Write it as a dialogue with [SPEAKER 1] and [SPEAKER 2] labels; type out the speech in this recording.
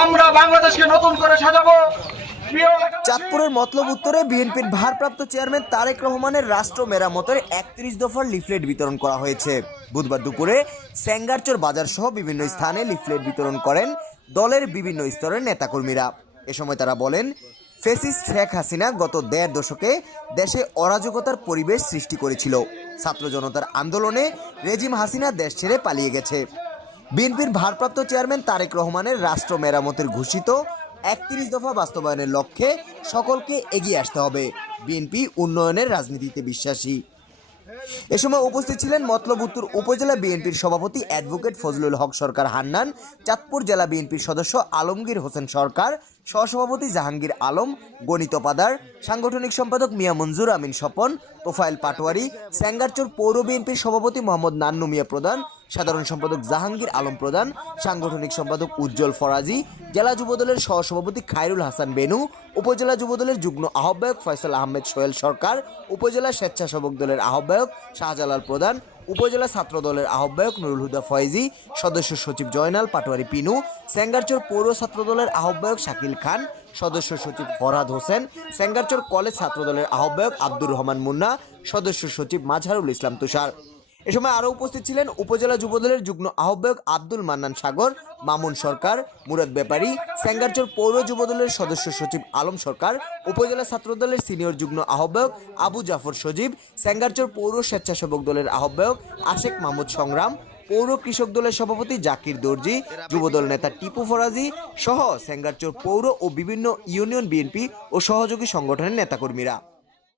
[SPEAKER 1] আমরা বাংলাদেশকে নতুন করে সাজাবো।
[SPEAKER 2] চাঁদপুরের মতলব উত্তরে বিএনপির ভারপ্রাপ্ত চেয়ারম্যান তারেক রহমানের রাষ্ট্র মেরামতের একত্রিশ দফার লিফলেট বিতরণ করা হয়েছে। বুধবার দুপুরে স্যাঙ্গারচর বাজার সহ বিভিন্ন স্থানে লিফলেট বিতরণ করেন দলের বিভিন্ন স্তরের নেতাকর্মীরা। এ সময় তারা বলেন, ফেসিস্ট শেখ হাসিনা গত দেড় দশকে দেশে অরাজকতার পরিবেশ সৃষ্টি করেছিল। ছাত্র জনতার আন্দোলনে রেজিম হাসিনা দেশ ছেড়ে পালিয়ে গেছে। বিএনপির ভারপ্রাপ্ত চেয়ারম্যান তারেক রহমানের রাষ্ট্র মেরামতের ঘোষিত একত্রিশ দফা বাস্তবায়নের লক্ষ্যে সকলকে এগিয়ে আসতে হবে। বিএনপি উন্নয়নের রাজনীতিতে বিশ্বাসী। এ সময় উপস্থিত ছিলেন মতলব উত্তর উপজেলা বিএনপির সভাপতি অ্যাডভোকেট ফজলুল হক সরকার হান্নান, চাঁদপুর জেলা বিএনপির সদস্য আলমগীর হোসেন সরকার, সহসভাপতি জাহাঙ্গীর আলম, গণিত পাদার সাংগঠনিক সম্পাদক মিয়া মঞ্জুর আমিন স্বপন তোফায়েল পাটোয়ারি, স্যাঙ্গারচর পৌর বিএনপির সভাপতি মোহাম্মদ নান্নু মিয়া প্রধান সাধারণ সম্পাদক জাহাঙ্গীর আলম প্রধান, সাংগঠনিক সম্পাদক উজ্জ্বল ফরাজি, জেলা যুবদলের সহসভাপতি খায়রুল হাসান বেনু, উপজেলা যুবদলের যুগ্ম আহ্বায়ক ফয়সাল আহমেদ সোহেল সরকার, উপজেলা স্বেচ্ছাসেবক দলের আহ্বায়ক শাহজালাল প্রধান, উপজেলা ছাত্র দলের আহ্বায়ক নুরুল হুদা ফয়েজি, সদস্য সচিব জয়নাল পাটোয়ারি পিনু স্যাঙ্গারচর পৌর ছাত্র দলের আহ্বায়ক শাকিল খান, সদস্য সচিব ফরহাদ হোসেন স্যাঙ্গারচর কলেজ ছাত্র দলের আহ্বায়ক আব্দুর রহমান মুন্না, সদস্য সচিব মাজহারুল ইসলাম তুষার। এ সময় আরও উপস্থিত ছিলেন উপজেলা যুবদলের যুগ্ম আহ্বায়ক আব্দুল মান্নান সাগর, মামুন সরকার, মুরাদ ব্যাপারী, স্যাঙ্গারচর পৌর যুবদলের সদস্য সচিব আলম সরকার, উপজেলা ছাত্রদলের সিনিয়র যুগ্ম আহ্বায়ক আবু জাফর সজীব, স্যাঙ্গারচর পৌর স্বেচ্ছাসেবক দলের আহ্বায়ক আশেক মাহমুদ সংগ্রাম, পৌর কৃষক দলের সভাপতি জাকির দর্জি, যুবদল নেতা টিপু ফরাজি সহ স্যাঙ্গারচর পৌর ও বিভিন্ন ইউনিয়ন বিএনপি ও সহযোগী সংগঠনের নেতাকর্মীরা।